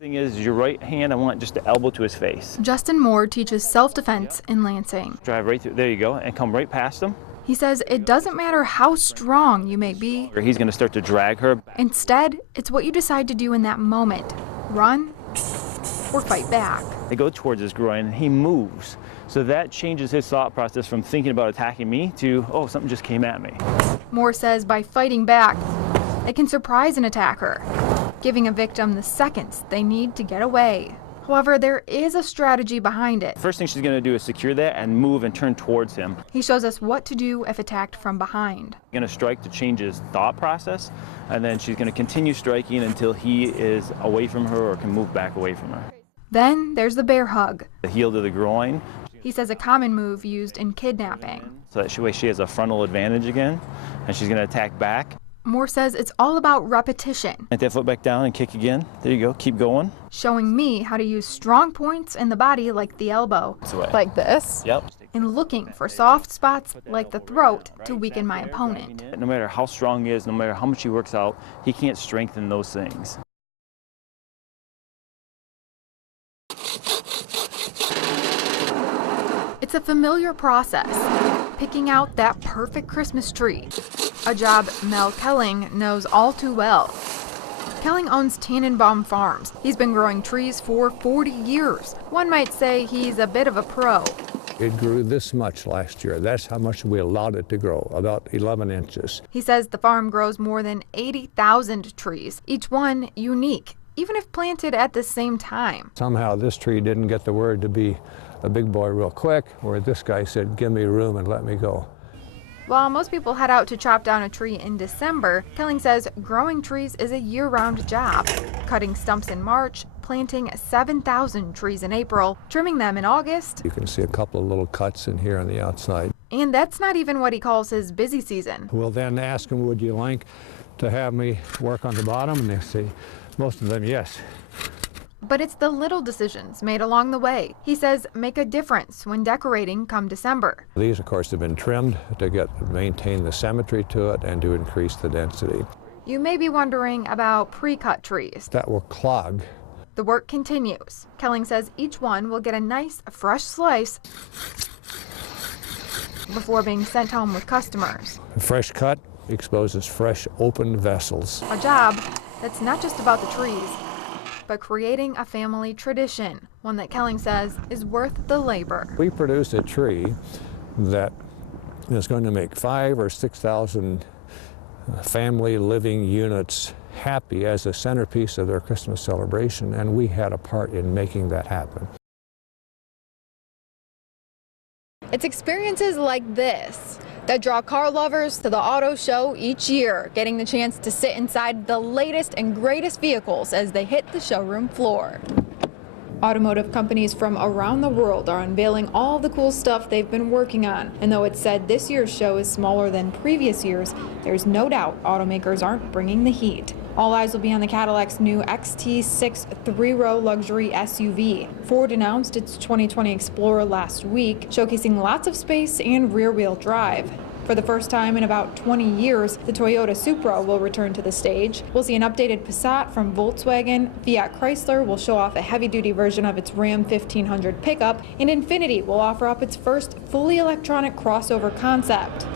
Thing is, your right hand, I want just the elbow to his face. Justin Moore teaches self-defense in Lansing. Drive right through, there you go, and come right past him. He says it doesn't matter how strong you may be. Or he's going to start to drag her. Instead, it's what you decide to do in that moment. Run or fight back. I go towards his groin and he moves. So that changes his thought process from thinking about attacking me to, oh, something just came at me. Moore says by fighting back, it can surprise an attacker, giving a victim the seconds they need to get away. However, there is a strategy behind it. First thing she's going to do is secure that and move and turn towards him. He shows us what to do if attacked from behind. Going to strike to change his thought process, and then she's going to continue striking until he is away from her or can move back away from her. Then there's the bear hug. The heel to the groin. He says a common move used in kidnapping. So that she has a frontal advantage again, and she's going to attack back. Moore says it's all about repetition. Let that foot back down and kick again. There you go. Keep going. Showing me how to use strong points in the body like the elbow. Like this? Yep. And looking for soft spots like the throat to weaken my opponent. No matter how strong he is, no matter how much he works out, he can't strengthen those things. It's a familiar process, picking out that perfect Christmas tree, a job Mel Kelling knows all too well. Kelling owns Tannenbaum Farms. He's been growing trees for 40 years. One might say he's a bit of a pro. It grew this much last year. That's how much we allowed it to grow, about 11 inches. He says the farm grows more than 80,000 trees, each one unique, even if planted at the same time. Somehow this tree didn't get the word to be a big boy real quick, where this guy said, give me room and let me go. While most people head out to chop down a tree in December, Kelling says growing trees is a year-round job. Cutting stumps in March, planting 7,000 trees in April, trimming them in August. You can see a couple of little cuts in here on the outside. And that's not even what he calls his busy season. We'll then ask them, would you like to have me work on the bottom? And they say, most of them, yes. But it's the little decisions made along the way, he says, make a difference when decorating come December. These, of course, have been trimmed to maintain the symmetry to it and to increase the density. You may be wondering about pre-cut trees. That will clog. The work continues. Kelling says each one will get a nice, fresh slice before being sent home with customers. A fresh cut exposes fresh, open vessels. A job that's not just about the trees, but creating a family tradition, one that Kelling says is worth the labor. We produce a tree that is going to make 5,000 or 6,000 family living units happy as a centerpiece of their Christmas celebration, and we had a part in making that happen. It's experiences like this that draw car lovers to the auto show each year, getting the chance to sit inside the latest and greatest vehicles as they hit the showroom floor. Automotive companies from around the world are unveiling all the cool stuff they've been working on. And though it's said this year's show is smaller than previous years, there's no doubt automakers aren't bringing the heat. All eyes will be on the Cadillac's new XT6 three-row luxury SUV. Ford announced its 2020 Explorer last week, showcasing lots of space and rear-wheel drive. For the first time in about 20 years, the Toyota Supra will return to the stage. We'll see an updated Passat from Volkswagen, Fiat Chrysler will show off a heavy-duty version of its Ram 1500 pickup, and Infiniti will offer up its first fully electronic crossover concept.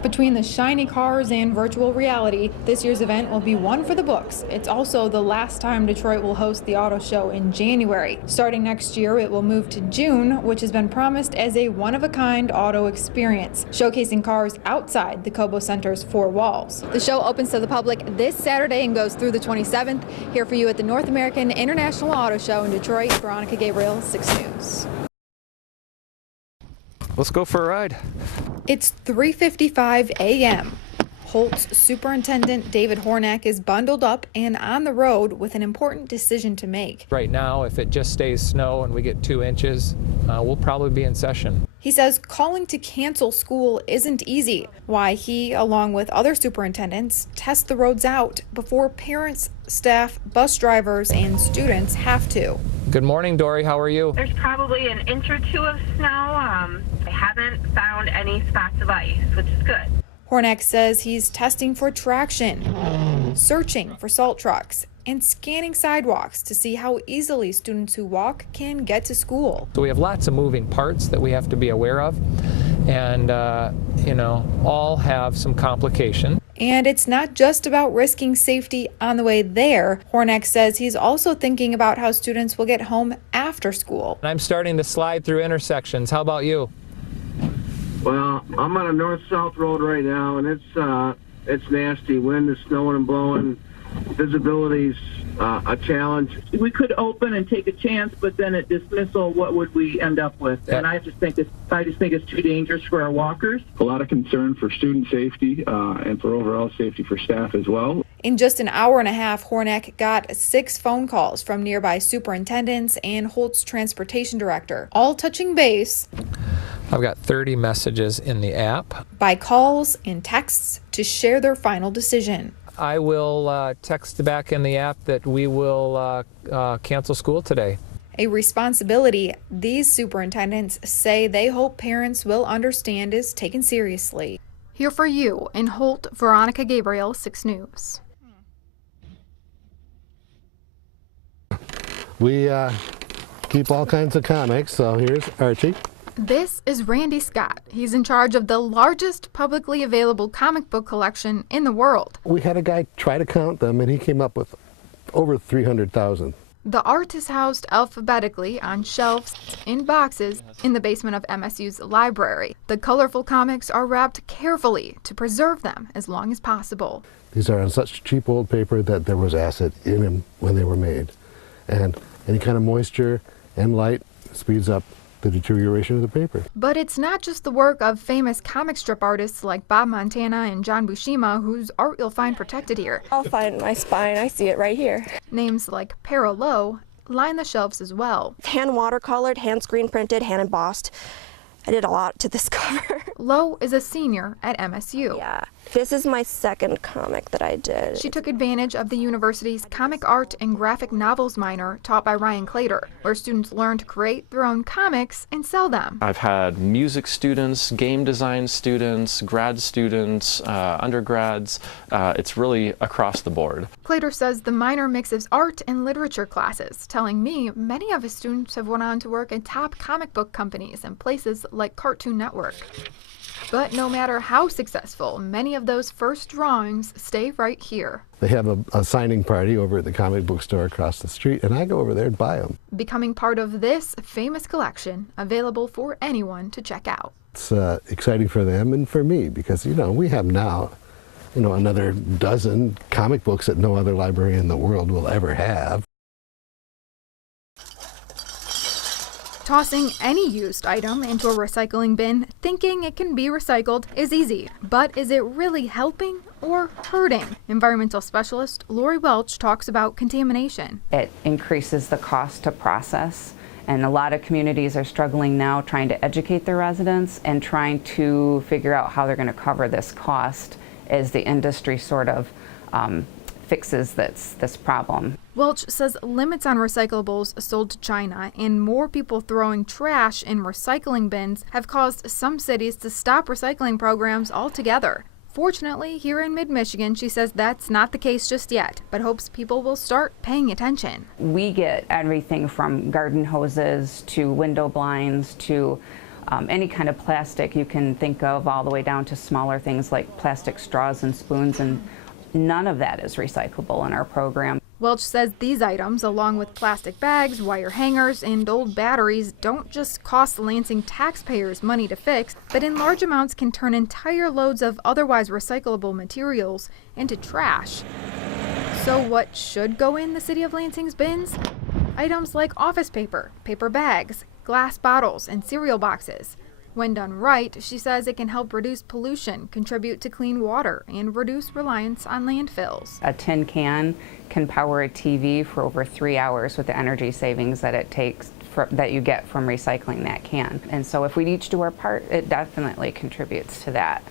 Between the shiny cars and virtual reality, this year's event will be one for the books. It's also the last time Detroit will host the auto show in January. Starting next year, it will move to June, which has been promised as a one-of-a-kind auto experience, showcasing cars outside the Cobo Center's four walls. The show opens to the public this Saturday and goes through the 27th. Here for you at the North American International Auto Show in Detroit, Veronica Gabriel, 6 News. Let's go for a ride. It's 3:55 a.m. Holt's Superintendent David Hornak is bundled up and on the road with an important decision to make. Right now, if it just stays snow and we get 2 inches, we'll probably be in session. He says calling to cancel school isn't easy. Why he, along with other superintendents, test the roads out before parents, staff, bus drivers, and students have to. Good morning, Dory. How are you? There's probably an inch or two of snow. I haven't found any spots of ice, which is good. Hornak says he's testing for traction, searching for salt trucks, and scanning sidewalks to see how easily students who walk can get to school. So we have lots of moving parts that we have to be aware of, and all have some complication. And it's not just about risking safety on the way there. Hornak says he's also thinking about how students will get home after school. I'm starting to slide through intersections. How about you? Well, I'm on a north-south road right now, and it's nasty. Wind is snowing and blowing. Visibility's a challenge. We could open and take a chance, but then at dismissal, what would we end up with? Yeah. And I just think it's too dangerous for our walkers. A lot of concern for student safety and for overall safety for staff as well. In just an hour and a half, Hornak got 6 phone calls from nearby superintendents and Holt's transportation director, all touching base I've got 30 messages in the app. by calls and texts to share their final decision. I will text back in the app that we will cancel school today. A responsibility these superintendents say they hope parents will understand is taken seriously. Here for you in Holt, Veronica Gabriel, 6 News. We keep all kinds of comics, so here's Archie. This is Randy Scott. He's in charge of the largest publicly available comic book collection in the world. We had a guy try to count them, and he came up with over 300,000. The art is housed alphabetically on shelves in boxes in the basement of MSU's library. The colorful comics are wrapped carefully to preserve them as long as possible. These are on such cheap old paper that there was acid in them when they were made. And any kind of moisture and light speeds up the deterioration of the paper. But it's not just the work of famous comic strip artists like Bob Montana and John Buscema whose art you'll find protected here. I'll find my spine. I see it right here. Names like Para Lowe line the shelves as well. Hand watercolored, hand screen printed, hand embossed. I did a lot to this cover. Lowe is a senior at MSU. Yeah. This is my second comic that I did. She took advantage of the university's comic art and graphic novels minor taught by Ryan Clater, where students learn to create their own comics and sell them. I've had music students, game design students, grad students, undergrads. It's really across the board. Clater says the minor mixes art and literature classes, telling me many of his students have went on to work at top comic book companies and places like Cartoon Network. But no matter how successful, many of those first drawings stay right here. They have a signing party over at the comic book store across the street, and I go over there and buy them. Becoming part of this famous collection, available for anyone to check out. It's exciting for them and for me because, we have now, another dozen comic books that no other library in the world will ever have. Tossing any used item into a recycling bin, thinking it can be recycled, is easy. But is it really helping or hurting? Environmental specialist Lori Welch talks about contamination. It increases the cost to process, and a lot of communities are struggling now trying to educate their residents and trying to figure out how they're going to cover this cost as the industry sort of fixes this problem. Welch says limits on recyclables sold to China and more people throwing trash in recycling bins have caused some cities to stop recycling programs altogether. Fortunately, here in mid-Michigan, she says that's not the case just yet, but hopes people will start paying attention. We get everything from garden hoses to window blinds to any kind of plastic you can think of, all the way down to smaller things like plastic straws and spoons, and none of that is recyclable in our program. Welch says these items, along with plastic bags, wire hangers, and old batteries, don't just cost Lansing taxpayers money to fix, but in large amounts can turn entire loads of otherwise recyclable materials into trash. So what should go in the City of Lansing's bins? Items like office paper, paper bags, glass bottles, and cereal boxes. When done right, she says it can help reduce pollution, contribute to clean water, and reduce reliance on landfills. A tin can power a TV for over 3 hours with the energy savings that it takes that you get from recycling that can. And so if we each do our part, it definitely contributes to that.